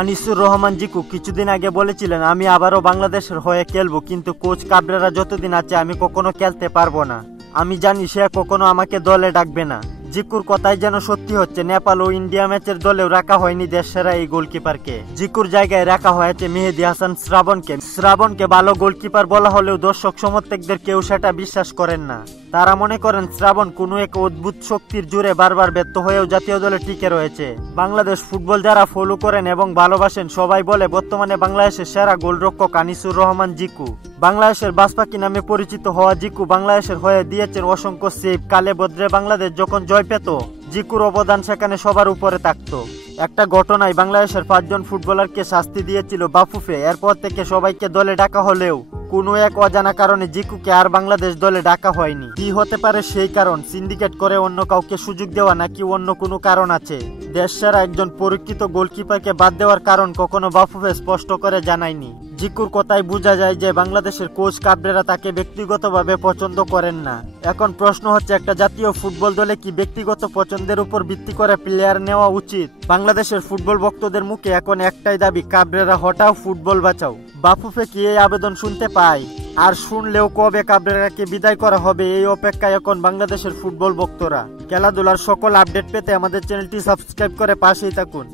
আনিসুর রহমান জিকু কিছুদিন আগে বলেছিলেন, আমি আবারও বাংলাদেশের হয়ে খেলবো, কিন্তু কোচ কাবরেরা যতদিন আছে আমি কখনো খেলতে পারবো না। আমি জানি সে কখনো আমাকে দলে ডাকবে না। জিকুর কথাই যেন সত্যি হচ্ছে। নেপাল ও ইন্ডিয়া ম্যাচের দলেও রাখা হয়নি দেশসেরা এই গোলকিপারকে। জিকুর জায়গায় রাখা হয়েছে মেহেদী হাসান শ্রাবণকে। শ্রাবণকে ভালো গোলকিপার বলা হলেও দর্শক সমর্থকদের কেউ সেটা বিশ্বাস করেন না। তারা মনে করেন শ্রাবণ কোনো এক অদ্ভুত শক্তির জোরে বারবার ব্যর্থ হয়েও জাতীয় দলে টিকে রয়েছে। বাংলাদেশ ফুটবল যারা ফলো করেন এবং ভালোবাসেন সবাই বলে বর্তমানে বাংলাদেশের সেরা গোলরক্ষক আনিসুর রহমান জিকু। বাংলাদেশের বাজপাখি নামে পরিচিত হওয়া জিকু বাংলাদেশের হয়ে দিয়েছেন অসংখ্য সেভ। কালে বদ্রে বাংলাদেশ যখন জয় পেত, জিকুর অবদান সেখানে সবার উপরে থাকতো। একটা ঘটনায় বাংলাদেশের 5 জন ফুটবলারকে শাস্তি দিয়েছিল বাফুফে। এরপর থেকে সবাইকে দলে ডাকা হলেও কোনো এক অজানা কারণে জিকুকে আর বাংলাদেশ দলে ডাকা হয়নি। কি হতে পারে সেই কারণ? সিন্ডিকেট করে অন্য কাউকে সুযোগ দেওয়া, নাকি অন্য কোনো কারণ আছে? দেশসেরা একজন পরীক্ষিত গোলকিপারকে বাদ দেওয়ার কারণ কখনো বাফুফে স্পষ্ট করে জানায়নি। জিকুর কথায় বোঝা যায় যে বাংলাদেশের কোচ কাবরেরা তাকে ব্যক্তিগতভাবে পছন্দ করেন না। এখন প্রশ্ন হচ্ছে, একটা জাতীয় ফুটবল দলে কি ব্যক্তিগত পছন্দের উপর ভিত্তি করে প্লেয়ার নেওয়া উচিত? বাংলাদেশের ফুটবল ভক্তদের মুখে এখন একটাই দাবি, কাবরেরা হটাও, ফুটবল বাঁচাও। বাফুফে কি এই আবেদন শুনতে পায়? আর শুনলেও কবে কাবরেরাকে বিদায় করা হবে, এই অপেক্ষায় এখন বাংলাদেশের ফুটবল ভক্তরা। খেলাধুলার সকল আপডেট পেতে আমাদের চ্যানেলটি সাবস্ক্রাইব করে পাশেই থাকুন।